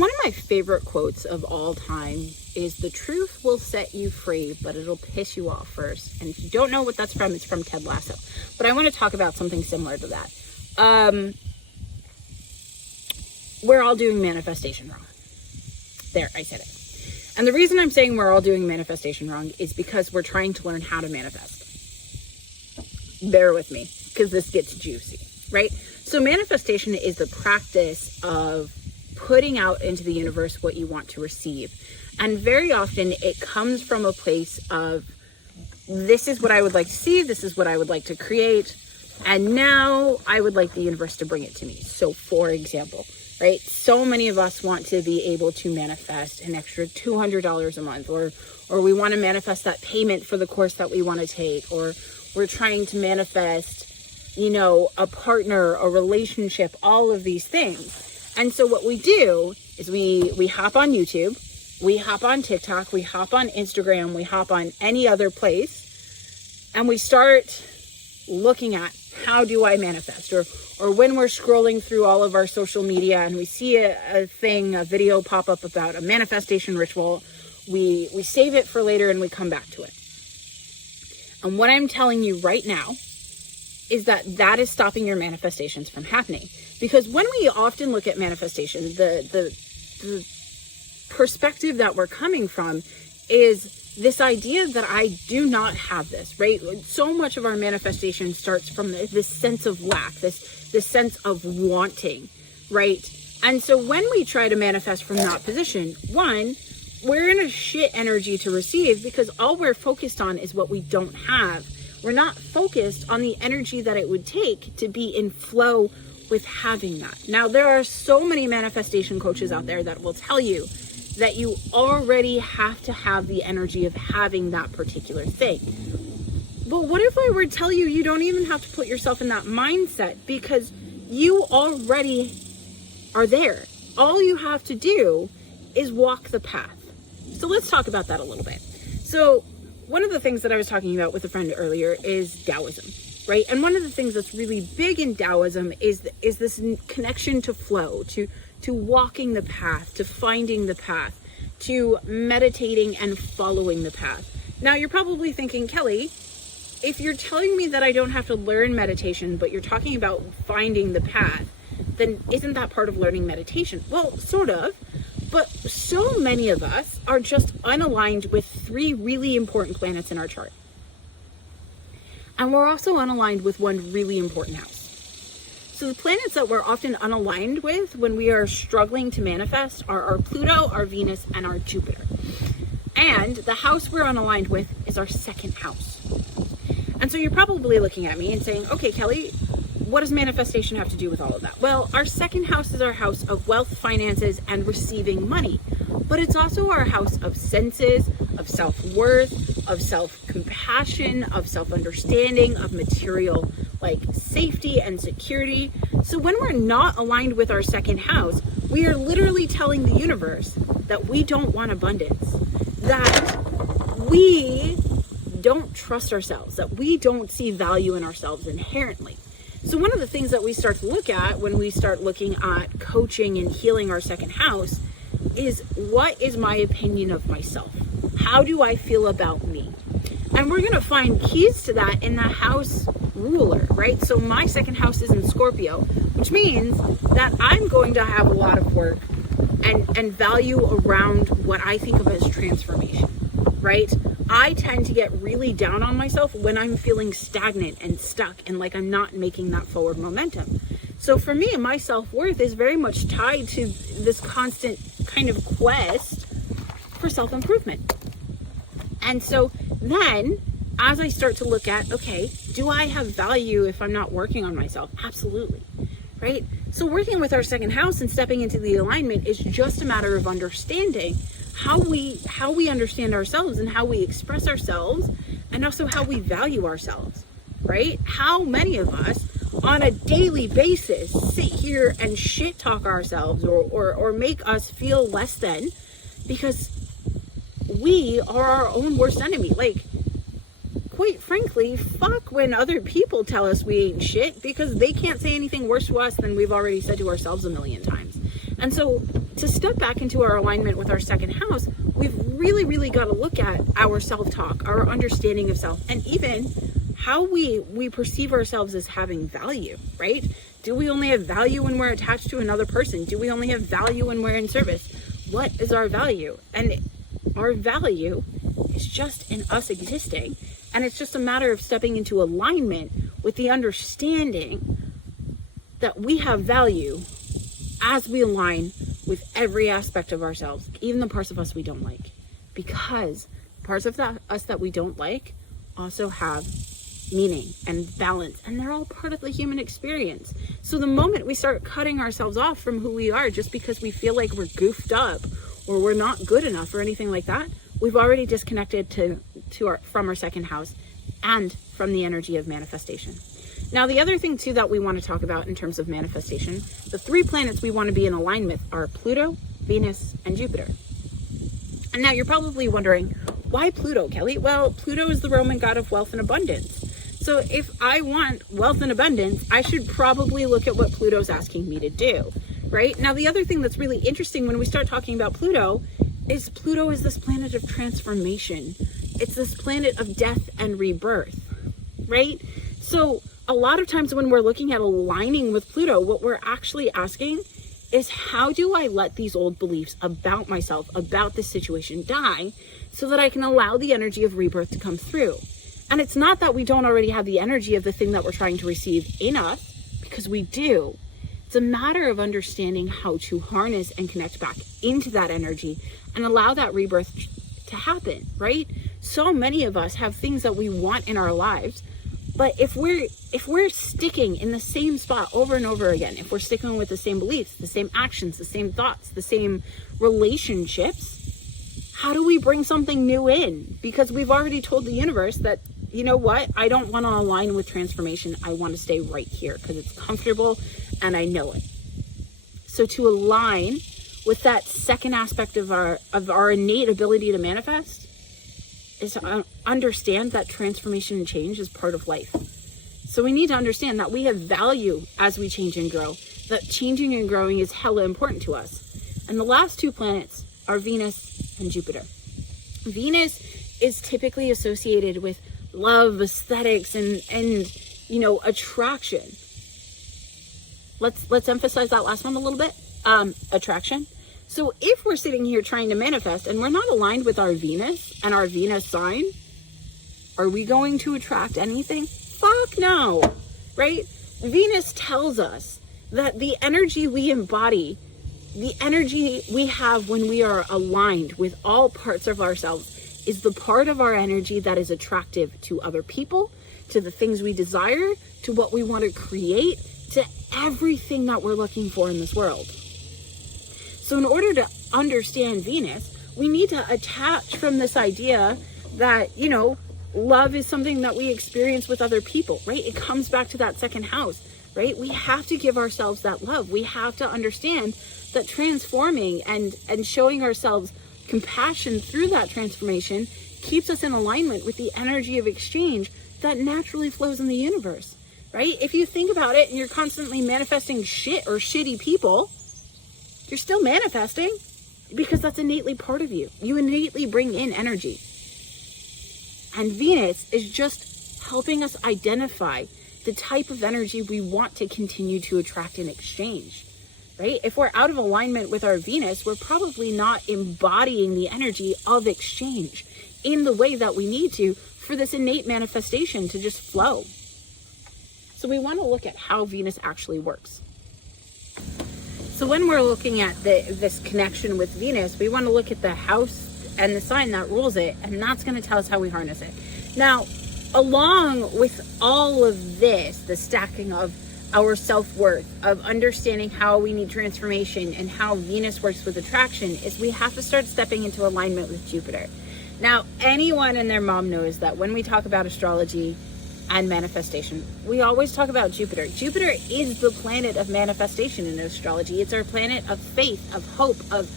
one of my favorite quotes of all time is, "The truth will set you free, but it'll piss you off first." And if you don't know what that's from, it's from Ted Lasso. But I want to talk about something similar to that. We're all doing manifestation wrong. There, I said it. And the reason I'm saying we're all doing manifestation wrong is because we're trying to learn how to manifest. Bear with me, because this gets juicy, right? So manifestation is the practice of putting out into the universe what you want to receive. And very often it comes from a place of, this is what I would like to see, this is what I would like to create, and now I would like the universe to bring it to me. So for example, right, so many of us want to be able to manifest an extra $200 a month, or we want to manifest that payment for the course that we want to take, or we're trying to manifest, a partner, a relationship, all of these things. And so what we do is we hop on YouTube, we hop on TikTok, we hop on Instagram, we hop on any other place, and we start looking at, how do I manifest? Or when we're scrolling through all of our social media and we see a video pop up about a manifestation ritual, we save it for later and we come back to it. And what I'm telling you right now is that is stopping your manifestations from happening. Because when we often look at manifestation, the perspective that we're coming from is this idea that I do not have this, right? So much of our manifestation starts from this sense of lack, this sense of wanting, right? And so when we try to manifest from that position, one, we're in a shit energy to receive, because all we're focused on is what we don't have. We're not focused on the energy that it would take to be in flow with having that. Now, there are so many manifestation coaches out there that will tell you that you already have to have the energy of having that particular thing. But what if I were to tell you, you don't even have to put yourself in that mindset, because you already are there. All you have to do is walk the path. So let's talk about that a little bit. So one of the things that I was talking about with a friend earlier is Taoism, right? And one of the things that's really big in Taoism is this connection to flow, to walking the path, to finding the path, to meditating and following the path. Now you're probably thinking, Kelly, if you're telling me that I don't have to learn meditation, but you're talking about finding the path, then isn't that part of learning meditation? Well, sort of. But so many of us are just unaligned with 3 really important planets in our chart. And we're also unaligned with one really important house. So the planets that we're often unaligned with when we are struggling to manifest are our Pluto, our Venus, and our Jupiter. And the house we're unaligned with is our second house. And so you're probably looking at me and saying, okay, Kelly, what does manifestation have to do with all of that? Well, our second house is our house of wealth, finances, and receiving money. But it's also our house of senses, of self-worth, of self-compassion, of self-understanding, of material like safety and security. So when we're not aligned with our second house, we are literally telling the universe that we don't want abundance, that we don't trust ourselves, that we don't see value in ourselves inherently. So one of the things that we start to look at when we start looking at coaching and healing our second house is, what is my opinion of myself? How do I feel about me? And we're going to find keys to that in the house ruler, right? So my second house is in Scorpio, which means that I'm going to have a lot of work and value around what I think of as transformation, right? I tend to get really down on myself when I'm feeling stagnant and stuck and like I'm not making that forward momentum. So for me, my self-worth is very much tied to this constant kind of quest for self-improvement. And so then as I start to look at, okay, do I have value if I'm not working on myself? Absolutely, right? So working with our second house and stepping into the alignment is just a matter of understanding how we understand ourselves and how we express ourselves, and also how we value ourselves, right? How many of us on a daily basis sit here and shit talk ourselves or make us feel less than because we are our own worst enemy? Like, quite frankly, fuck when other people tell us we ain't shit, because they can't say anything worse to us than we've already said to ourselves a million times. And so to step back into our alignment with our second house, we've really got to look at our self-talk, our understanding of self, and even how we perceive ourselves as having value, right? Do we only have value when we're attached to another person? Do we only have value when we're in service? What is our value? And our value is just in us existing. And it's just a matter of stepping into alignment with the understanding that we have value as we align with every aspect of ourselves, even the parts of us we don't like. Because parts of us that we don't like also have meaning and balance, and they're all part of the human experience. So the moment we start cutting ourselves off from who we are just because we feel like we're goofed up or we're not good enough or anything like that, we've already disconnected from our second house and from the energy of manifestation. Now, the other thing too that we want to talk about in terms of manifestation, the 3 planets we want to be in alignment with are Pluto, Venus, and Jupiter. And now you're probably wondering, why Pluto, Kelly? Well, Pluto is the Roman god of wealth and abundance. So if I want wealth and abundance, I should probably look at what Pluto's asking me to do, right? Now, the other thing that's really interesting when we start talking about Pluto is this planet of transformation. It's this planet of death and rebirth, right? So a lot of times when we're looking at aligning with Pluto, what we're actually asking is, how do I let these old beliefs about myself, about this situation die, so that I can allow the energy of rebirth to come through? And it's not that we don't already have the energy of the thing that we're trying to receive in us, because we do. It's a matter of understanding how to harness and connect back into that energy and allow that rebirth to happen, right? So many of us have things that we want in our lives, but if we're sticking in the same spot over and over again, if we're sticking with the same beliefs, the same actions, the same thoughts, the same relationships, how do we bring something new in? Because we've already told the universe that, you know what, I don't want to align with transformation. I want to stay right here because it's comfortable and I know it. So to align with that second aspect of our innate ability to manifest is to understand that transformation and change is part of life. So we need to understand that we have value as we change and grow, that changing and growing is hella important to us. And the last 2 planets are Venus and Jupiter. Venus is typically associated with love, aesthetics, and attraction. Let's emphasize that last one a little bit. Attraction. So if we're sitting here trying to manifest and we're not aligned with our Venus and our Venus sign, are we going to attract anything? Fuck no, right? Venus tells us that the energy we embody, the energy we have when we are aligned with all parts of ourselves, is the part of our energy that is attractive to other people, to the things we desire, to what we want to create, to everything that we're looking for in this world. So in order to understand Venus, we need to attach from this idea that, love is something that we experience with other people, right? It comes back to that second house, right? We have to give ourselves that love. We have to understand that transforming and showing ourselves compassion through that transformation keeps us in alignment with the energy of exchange that naturally flows in the universe, right? If you think about it and you're constantly manifesting shit or shitty people, you're still manifesting because that's innately part of you. You innately bring in energy. And Venus is just helping us identify the type of energy we want to continue to attract in exchange, right? If we're out of alignment with our Venus, we're probably not embodying the energy of exchange in the way that we need to for this innate manifestation to just flow. So we want to look at how Venus actually works. So when we're looking at this connection with Venus, we want to look at the house and the sign that rules it, and that's going to tell us how we harness it. Now, along with all of this, the stacking of our self-worth, of understanding how we need transformation and how Venus works with attraction, is we have to start stepping into alignment with Jupiter. Now, anyone and their mom knows that when we talk about astrology and manifestation, we always talk about Jupiter. Jupiter is the planet of manifestation in astrology. It's our planet of faith, of hope, of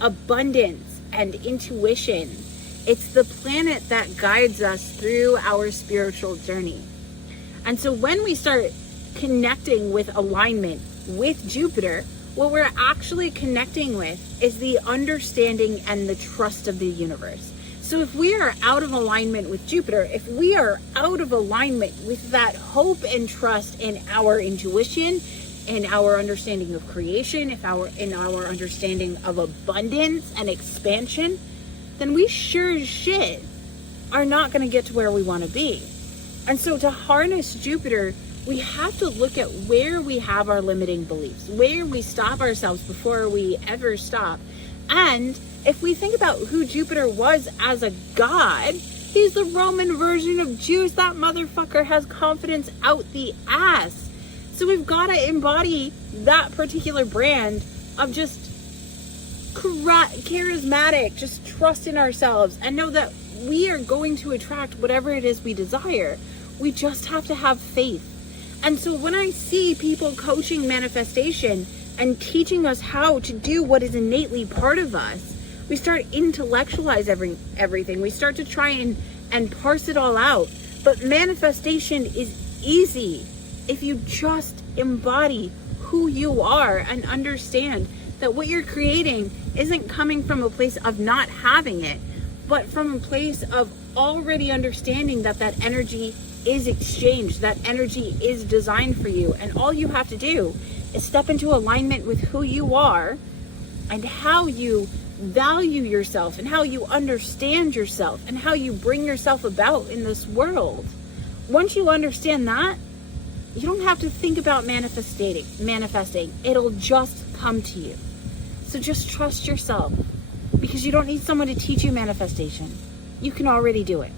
abundance and intuition. It's the planet that guides us through our spiritual journey. And so when we start connecting with alignment with Jupiter, what we're actually connecting with is the understanding and the trust of the universe. So if we are out of alignment with Jupiter, if we are out of alignment with that hope and trust in our intuition, in our understanding of creation, in our understanding of abundance and expansion, then we sure as shit are not going to get to where we want to be. And so to harness Jupiter, we have to look at where we have our limiting beliefs, where we stop ourselves before we ever stop. And if we think about who Jupiter was as a god, he's the Roman version of Zeus. That motherfucker has confidence out the ass. So we've got to embody that particular brand of just charismatic, just trust in ourselves and know that we are going to attract whatever it is we desire. We just have to have faith. And so when I see people coaching manifestation and teaching us how to do what is innately part of us, we start intellectualize everything. We start to try and parse it all out. But manifestation is easy if you just embody who you are and understand that what you're creating isn't coming from a place of not having it, but from a place of already understanding that that energy is exchanged, that energy is designed for you. And all you have to do is step into alignment with who you are and how you value yourself and how you understand yourself and how you bring yourself about in this world. Once you understand that, you don't have to think about manifesting. It'll just come to you. So just trust yourself, because you don't need someone to teach you manifestation. You can already do it.